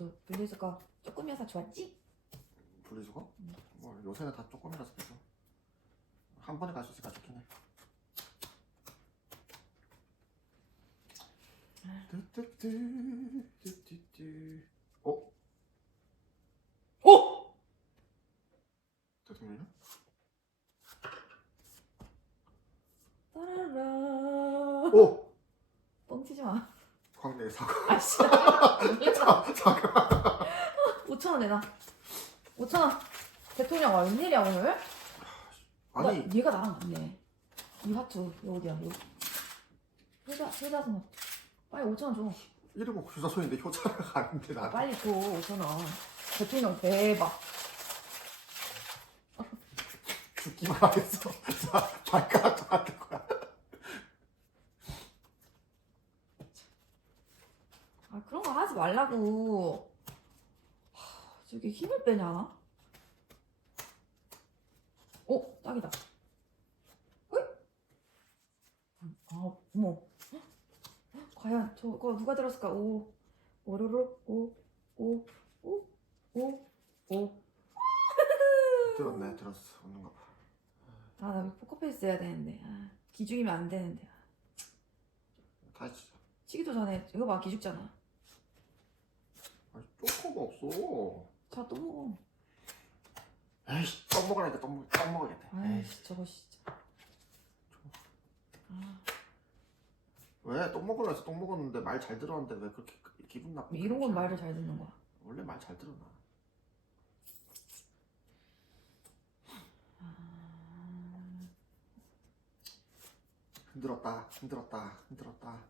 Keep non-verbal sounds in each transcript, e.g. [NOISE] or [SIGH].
또 분리수거 조금이어서 좋았지? 분리수거? 음. 뭐 요새는 다 조금이라서 되죠. 한 번에 갈 수 있으니까 좋긴 해. 뜨뜨뜨, 뜨뜨뜨. 어? 오! 대통령이요? 따라라. 오! 뻥치지 마. 광내 사과. 아씨. 놀랬어. [LAUGHS] 사과. 5천 원 내놔. 5천 원. 대통령 와 웬일이야 오늘? 아니 나, 얘가 나랑 같네. 이 화투 이거 어디야? 이거. 효자 효자손 빨리 5천 원 줘. 이름은 효자가 아닌데 아, 나. 빨리 줘 5천 원. 대통령 대박. 죽기만 하겠어. 자, 발가락도 안될 거야. 아 그런 거 하지 말라고. 하, 저게 힘을 빼냐? 오 딱이다. 어이? 아 어머. 헉, 과연 저거 누가 들었을까? 오 오로로 오 오 오 오오 오. [LAUGHS] 들었네, 들었어. 없는 거 봐. 아 나 포커페이스 해야 되는데 아, 기죽이면 안 되는데 다 했지. 치기도 전에 이거 봐 기죽잖아. 쪼커가 없어. 자 또 먹어. 에이씨, 떡 먹으라니까 떡, 먹, 떡 먹어야겠다. 에이씨. 아이씨 저거 진짜. 아. 왜? 떡 먹으려 해서 떡 먹었는데 말 잘 들었는데 왜 그렇게 그- 기분 나쁘게 이런 건 말을. 잘 듣는 거야. 원래 말 잘 들어 나 아, 흔들었다 흔들었다 흔들었다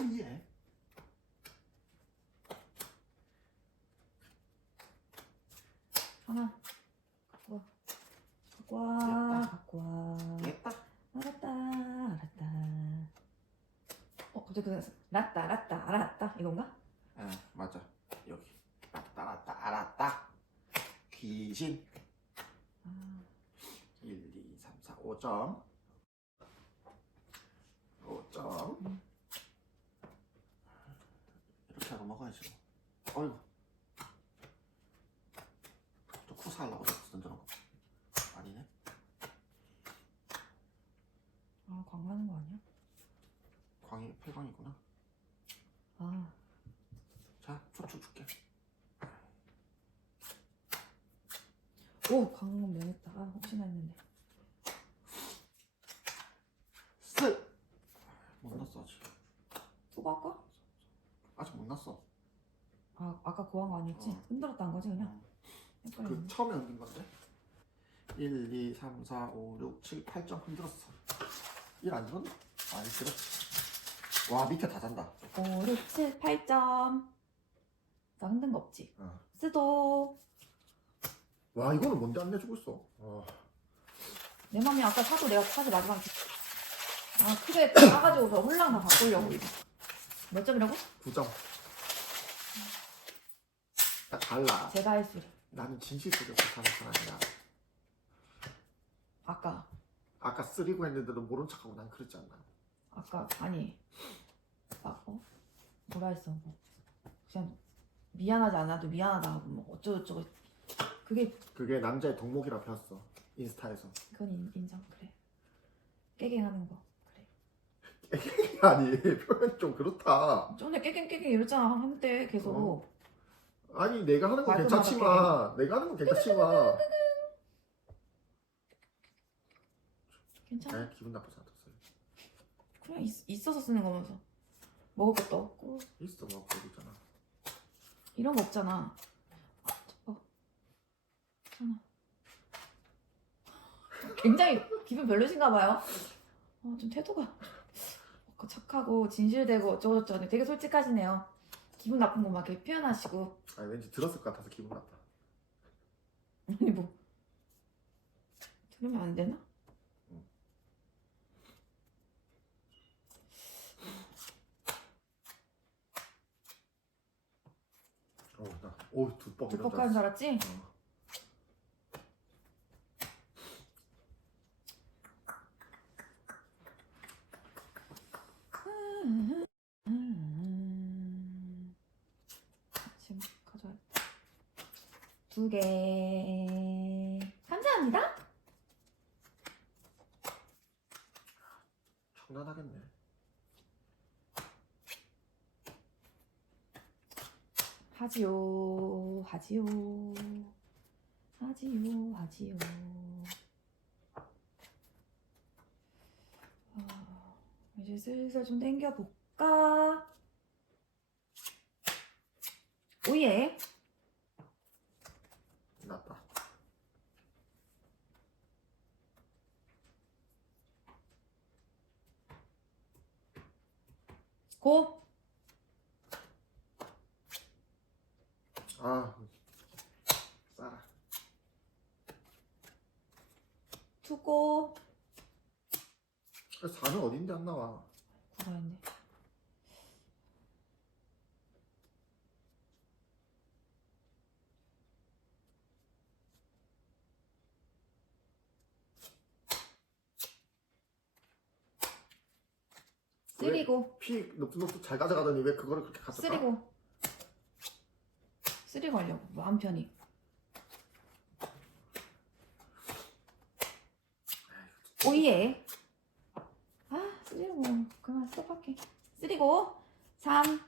오예 하나 갖고 와. 갖고 와. 갖고 와. 됐다 알았다. 알았다. 어 갑자기 그 라따 라따 알았다 이건가? 예 맞아 여기 알았다 알았다 알았다 귀신 아, 1, 2, 3, 4, 5점 5점 음. 이렇게 하고 먹어야지 뭐. 어이구 저 쿠사 하려고 던져놓거 아니네 아 광하는 거 아니야? 광이 폐광이구나 아자 초초 줄게 오 광은 명했다. 아, 혹시나 했는데. 쓱! 못 났어 아직 또 갈까? 아직 못 났어 아 아까 고한 거 아니었지? 어. 흔들었다는 거지 그냥? 어. 헷갈리네. 그 처음에 흔든 건데 1, 2, 3, 4, 5, 6, 7, 8점 흔들었어 1안 들었나? 아 1 들었지 와 밑에 다 잔다 5, 6, 7, 8점. 나 흔든 거 없지? 어. 쓰도. 와 이거는 뭔데 안 내주고 있어 어. 내 맘이 아까 사도 내가 사지 마지막에. 아, 크게 따가지고 저 홀랑 다 바꾸려고. 몇 점이라고? 9점 나 달라 제가 할 수를. 나는 진실 속에 못하는 사람이야 아까, 아까 쓰리고 했는데도 모른 척하고 난 그랬지 않나 아까, 아니. 아, 어? 뭐라 했어? 뭐. 그냥 미안하지 않아도 미안하다 하고 뭐 어쩌고저쩌고. 그게, 그게 남자의 덕목이라 배웠어 인스타에서 그건 인, 인정. 그래. 깨갱하는 거. 그래. 아니 [LAUGHS] 표현 좀 그렇다 좀 전에 깨갱 깨갱 이랬잖아 한때 계속. 어. 아니 내가 하는 건 괜찮지만 내가 하는 건 괜찮지만 괜찮아. 에 기분 안 떴어요 그냥 있, 있어서 쓰는 거면서. 먹을 것도 없고. 있어 뭐 그러잖아 이런 거 없잖아. 아, 저거. 괜찮아. 굉장히 기분 별로신가 봐요. 어, 좀 태도가 어, 착하고 진실되고 어쩌고저쩌고 되게 솔직하시네요. 기분 나쁜 거 막 이렇게 표현하시고 아니 왠지 들었을 것 같아서 기분 나빠 아니 뭐 들으면 안 되나? 어나오 두뻑 이런 줄 뻑뻑한 줄 알았어 알았지? 어. 두 개. 감사합니다. 장난하겠네. 하지요, 하지요, 하지요, 하지요. 아, 이제 슬슬 좀 당겨볼까? 오예. 났다. 고. 아, 싸라. 투고. 4는 어딘데 안 나와? 구라였네. 쓰리고. 피 높은 잘 가져가더니 왜 그거를 그렇게 가져가? 쓰리고. 쓰리 걸려고 마음 편히. 오예. 아 쓰리고 그만 스톱할게. 쓰리고 3,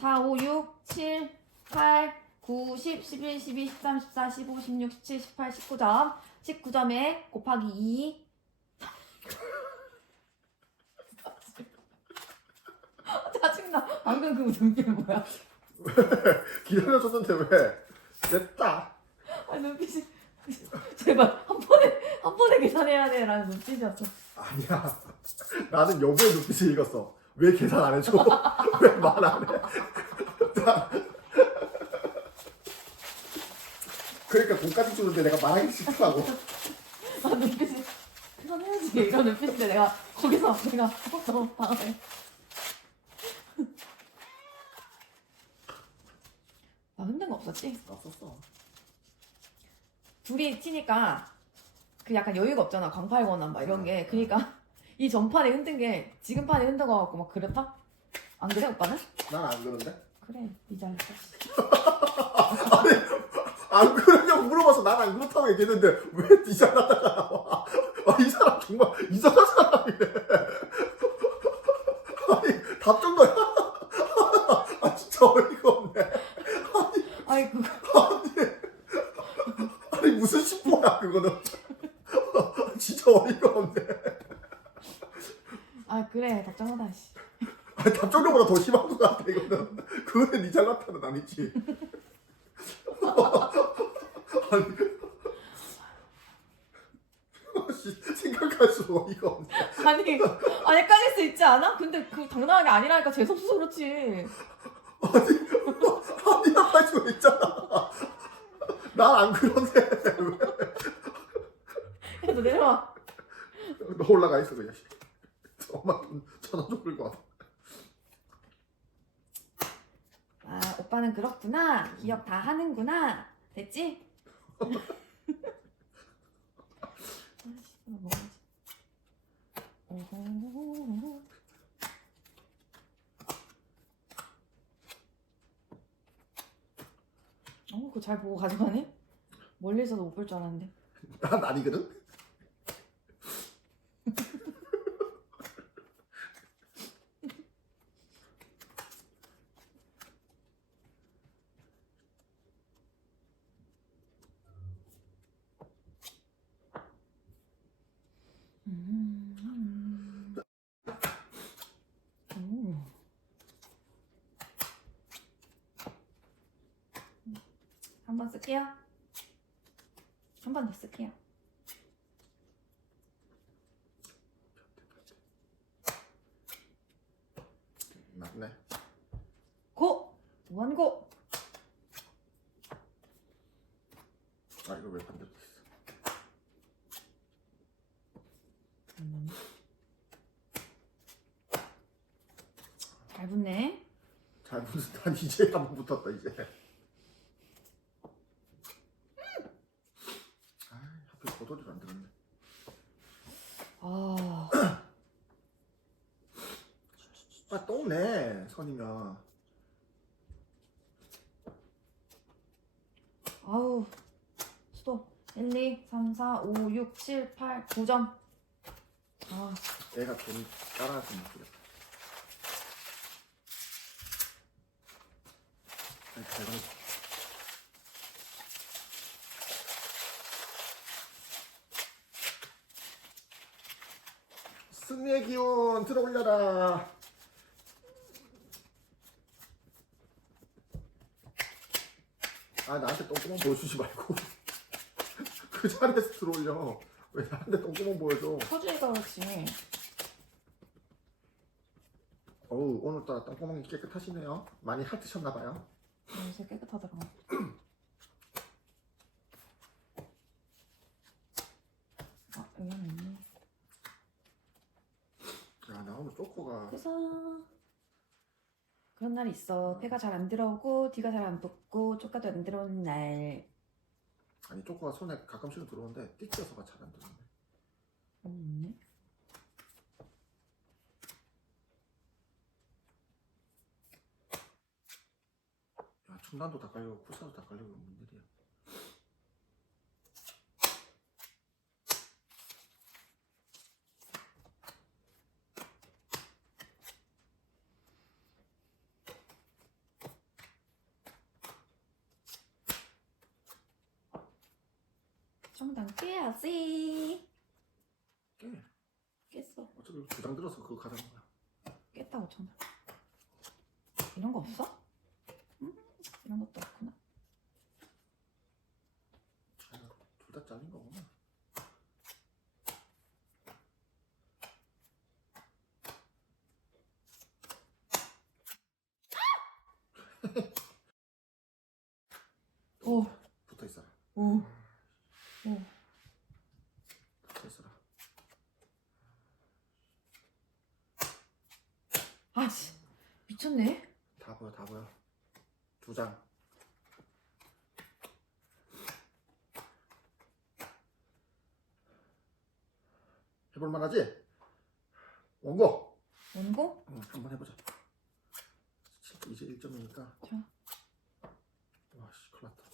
4, 5, 6, 7, 8, 9, 10, 11, 12, 13, 14, 15, 16, 17, 18, 19점. 19점에 곱하기 2. 짜증 나. 방금 그 눈빛 뭐야? 기다려줬는데 왜? 됐다. 아 눈빛이 제발 한 번에 한 번에 계산해야 돼라는 눈빛이었어. 아니야. 나는 여보의 눈빛을 읽었어. 왜 계산 안 해줘? [LAUGHS] 왜 말 안 해? 나- [LAUGHS] 그러니까 돈까지 주는데 내가 말하기 싫다고. 아 눈빛이 계산해야지 이런 눈빛인데 내가 거기서 내가 어, 너무 당황해. 나 흔든 거 없었지? 없었어. 둘이 치니까 그 약간 여유가 없잖아 광팔거나 막 이런 게 그러니까 [LAUGHS] 이 전판에 흔든 게 지금 판에 흔든 거 같고 막 그렇다? 안 그래 오빠는? 난 안 그런데. 그래 니 잘했어 [LAUGHS] 아니 안 그러냐고 물어봐서 난 안 그렇다고 얘기했는데 왜 디자인하다가 나와? 아, 이 사람 정말 이상한 사람이네. [LAUGHS] 아니 답좀 더. 아 진짜 어이가 없네. 아이 그 아니 무슨 심보야 그거는. 진짜 어이가 없네. 아 그래 답장하다 씨. 아니 답정료보다 더 심한 것 같아 이거는. 그거는 네 잘났다는 아니지. 아니. 씨, 생각할수록 어이가 없네. 아니, 아니 헷갈릴 수 있지 않아? 근데 그 당당하게 아니라니까 재수없어서 그렇지. 아니야 할수 있잖아. 난 안 그런데 왜? 야, 너 내려와. 너 올라가 있어 그냥. 엄마 돈 천원 좀 끌고 와. 아, 오빠는 그렇구나. 기억 다 하는구나. 됐지? [LAUGHS] 어, 그거 잘 보고 가져가네? 멀리서도 못 볼 줄 알았는데. 난 아니거든. 음. 오. 한 번 쓸게요. 한 번 더 쓸게요. 맞네. 고! 원고! 아 이거 왜 반대로 있어? 잘 붙네. 잘 무슨 난 [LAUGHS] 이제 한번 붙었다 이제. 고도리를 안 들었네. 아, [CLEARS THROAT] 아 똥네 선이면. 아우, 3, 4, 5, 6, 7, 8, 9점. 아, 애가 괜히 따라하지 못하겠다. 아니, 잘 가네. 승리의 기운 들어올려라. 아 나한테 똥구멍 보여주지 말고 [LAUGHS] 그 자리에서 들어올려. 왜 나한테 똥구멍 보여줘? 서주이가 그렇지. 어우 오늘따라 똥구멍이 깨끗하시네요. 많이 핥으셨나봐요. 요새 깨끗하더라고. [CLEARS THROAT] 아, 하나 있네. 야나 오늘 쪼코가 그래서 그런 날이 있어. 패가 잘 안 들어오고 뒤가 잘 안 붙고 쪼까도 안 들어오는 날. 아니 쪼코가 손에 가끔씩은 들어오는데 띠껴서가 잘 안 들어오네. 어, 없네. 야 중단도 다 깔리고 쿠사도 다 깔리고 뭔 일이야? 정당 깨야지. 깨. 깼어. 어차피 부장 들어서 그거 가자는 거야. 깼다고 정당. 이런 거 없어? 응? 이런 것도 없구나. 둘다 잘린 거구나. 오, 붙어 있어라. 오, 오. 붙어 있어라. 아씨, 미쳤네. 다 보여 다 보여. 두 장. 해볼 만 하지? 원고. 원고? 응, 한번 해보자. 이제 1점이니까. 자. 와 씨, 큰일 났다.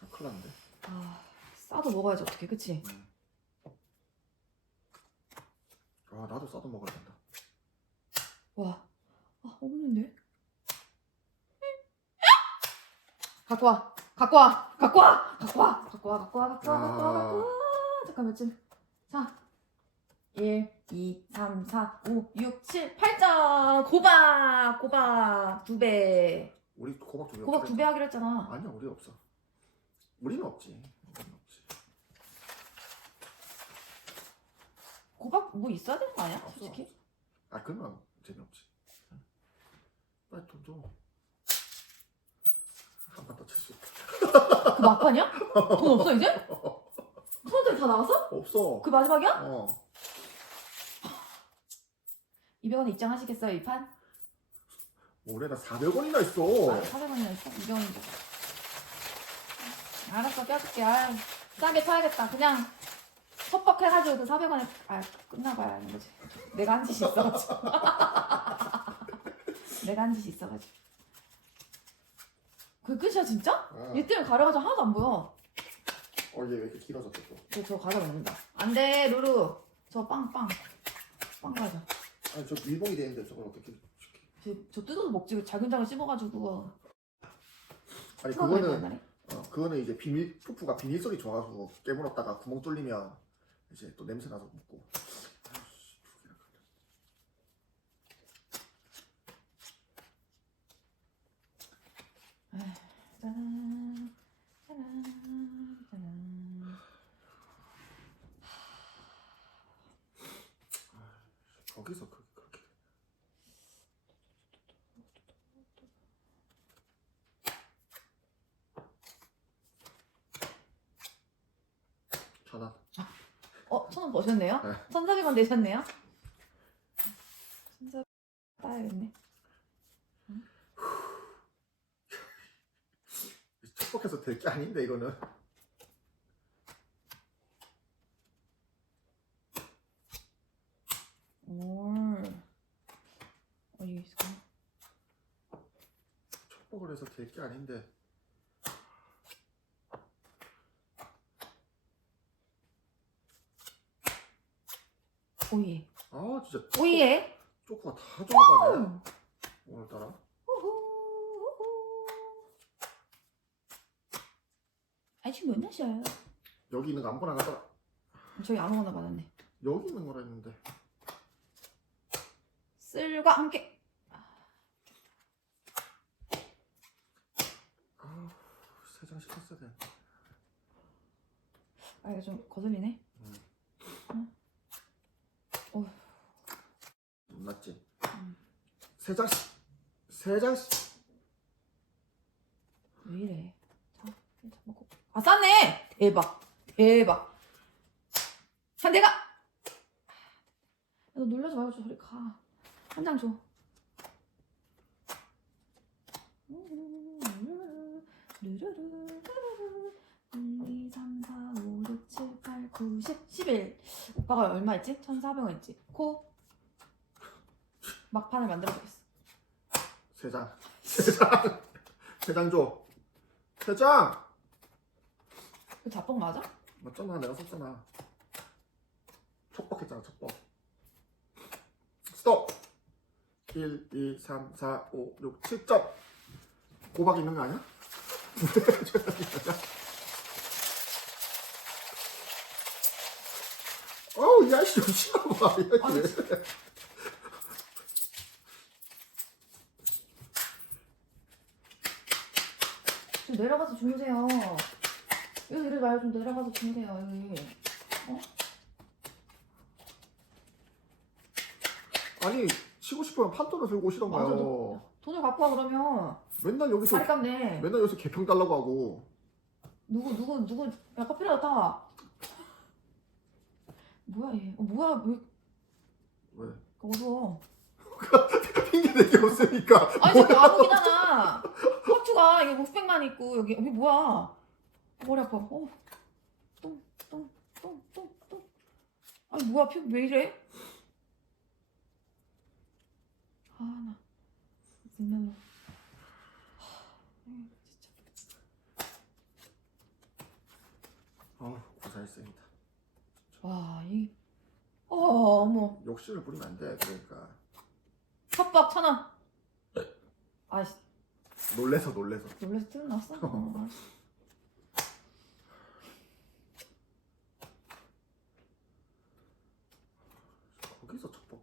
아, 큰일 났는데. 아, 싸도 먹어야지 어떻게, 그치? 응. 아, 나도 싸도 먹어야 된다. 와, 아, 없는데? 갖고 와, 갖고 와, 갖고 와, 갖고 와, 갖고 와, 갖고 와, 갖고 와, 갖고 와, 갖고 와. 잠깐 몇 점? 자, 1, 2, 3, 4, 5, 6, 7, 8점! 고박! 고박! 두 배. 우리 고박 두배 고박 두 배 하기로 했잖아. 아니야, 우리 없어. 우리는 없지. 우리는 없지. 고박 뭐 있어야 되는 거 아니야? 없어. 솔직히? 없어. 아, 그러면 재미없지. 빨리 돈 줘. 한 번 더 칠수 있다. 그 막판이야? 돈 없어, 이제? 손들 다 나왔어? 없어. 그 마지막이야? 어. 200원 입장하시겠어요, 이 판? 올해나 400원이나 있어. 아, 400원이나 있어? 200원이죠. 알았어, 껴줄게. 아유, 싸게 쳐야겠다. 그냥 섭박해가지고 그 400원에 아, 끝나봐야 하는 거지. 내가 한 짓이 있어가지고. [LAUGHS] 내가 한 짓이 있어가지고. 그게 끝이야, 진짜? 아. 얘 때문에 가려가지고 하나도 안 보여. 어, 얘 왜 이렇게 길어졌어 또. 저, 저 과자 먹는다. 안 돼, 루루. 저 빵, 빵. 빵 과자. 아니, 저 밀봉이 돼 있는데 저걸 어떻게. 저, 저 뜯어서 먹지. 자근자근 씹어가지고. 아니, 그거는 옛날에. 어, 그거는 이제 비밀 푸푸가 비닐 속이 좋아가지고 깨물었다가 구멍 뚫리면 이제 또 냄새 나서 먹고. 아이씨, 두 개나 가네. 짜란, 짜란, 짜란. 거기서 그, 그렇게. 전화. 어, 천 원 버셨네요? 네. 천사백원 내셨네요? 천사 따야겠네. 뻑뻑해서 될 게 아닌데 이거는. 올 어디 있어? 뻑뻑을 해서 될 게 아닌데. 오예. 아 진짜 쪼- 오예? 쪼꾸가 다 좋아가네 음. 오늘따라? 아니 지금 몇 날씨야? 여기 있는 거 아무거나 갖다가 저기 아무거나 받았네. 여기 있는 거라 했는데 쓸과 함께. 아세 장씩 했어야 돼 아 이거 좀 거슬리네. 음. 세 장씩 세 장씩 왜 이래? 자, 일단 먹고. 아 쌌네. 대박. 대박. 자 내가. 너 놀라지 말고 저리 가. 한 장 줘. 루루루 1, 2, 3, 4, 5, 6, 7, 8, 9, 10, 11 오빠가 얼마 했지? 1,400원 했지? 코 막판을 만들어 보겠어 세 장. 세 장. 세장 줘. 세 장! 그 자뻑 맞아? 맞잖아. 내가 썼잖아. 촉박했잖아, 촉박. 스톱! 1, 2, 3, 4, 5, 6, 7점. 고박 있는 거 아니야? [LAUGHS] 어우, 야, 씨, 심하 봐. 아니, 야, 좀 내려가서 주무세요 여기 이러지 말고 좀 내려가서 주무세요 여기. 아니, 치고 싶으면 판돈을 들고 맞아, 오시던가요. 너- 돈을 갖고 와 그러면. 맨날 여기서, 다리 깎네 맨날 여기서 개평 달라고 하고. 누구 누구 누구 야 커피라도 타 뭐야 얘. 어, 뭐야 왜? 왜? 어두워. 핑계 대게 없으니까. 아니 저기 아무기잖아 커트가 이게 목백만 있고 여기 여기 뭐야 머리 아파. 어 똥 똥 똥 똥 똥. 아니 뭐야 피부 왜 이래? 아 나 눈물로 하, 음, 진짜 아, 고사했습니다. 와 이 어, 어머. 욕심을 부리면 안 돼. 그러니까. 협박 천원 아이씨. 놀래서 놀래서. 놀래서 틀어놨어? 어, 알았어. 거기서 첩보.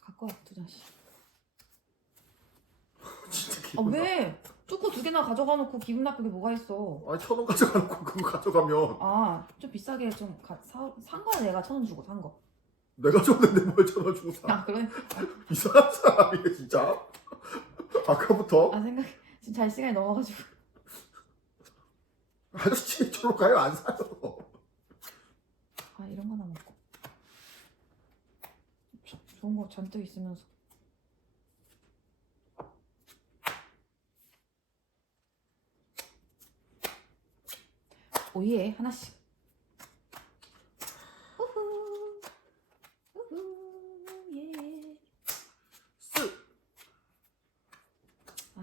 갖고 와두 장씩 진짜 아. 왜? 초코 두 개나 가져가 놓고 기분 나쁘게 뭐가 있어 아니 천원 가져가놓고 그거 가져가면 아 좀 비싸게 좀산 거야 내가 천 원 주고 산 거 내가 줬는데 뭘 천원 주고 사. 아 그래? 이상한 사람이야 진짜. 아까부터 아 생각 지금 잘 시간이 넘어가지고 아저씨 저로 가요 안 사요. 아 이런 거나 먹고 저- 좋은 거 잔뜩 있으면서 오예 하나씩. 우후. 우후. 예. 쓰. 아.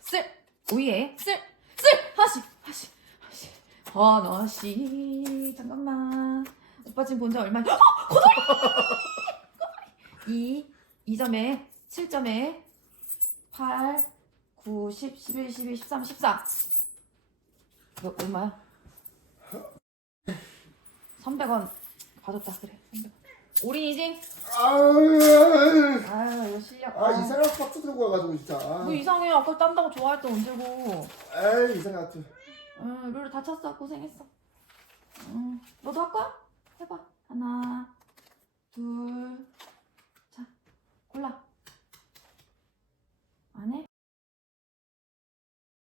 쓸 오예 쓸쓸 하나씩. 하나씩. 하나씩. 하나씩. 잠깐만. 오빠 지금 본지 얼마? 헉! 고돌이! 2 2점에 7점에 8 9 10 11 12 13 14 이거 얼마야? 300원 가졌다 그래 300원 올인이지? 아유. 아유 이거 실력 아 이상한 파트 들고 와가지고 진짜. 뭐 이상해 아까 딴다고 좋아할 때 언제고 에이 이상한 파트. 응 룰을 다쳤어 고생했어 응 너도 할 거야? 해봐 하나 둘 자 골라 안 해?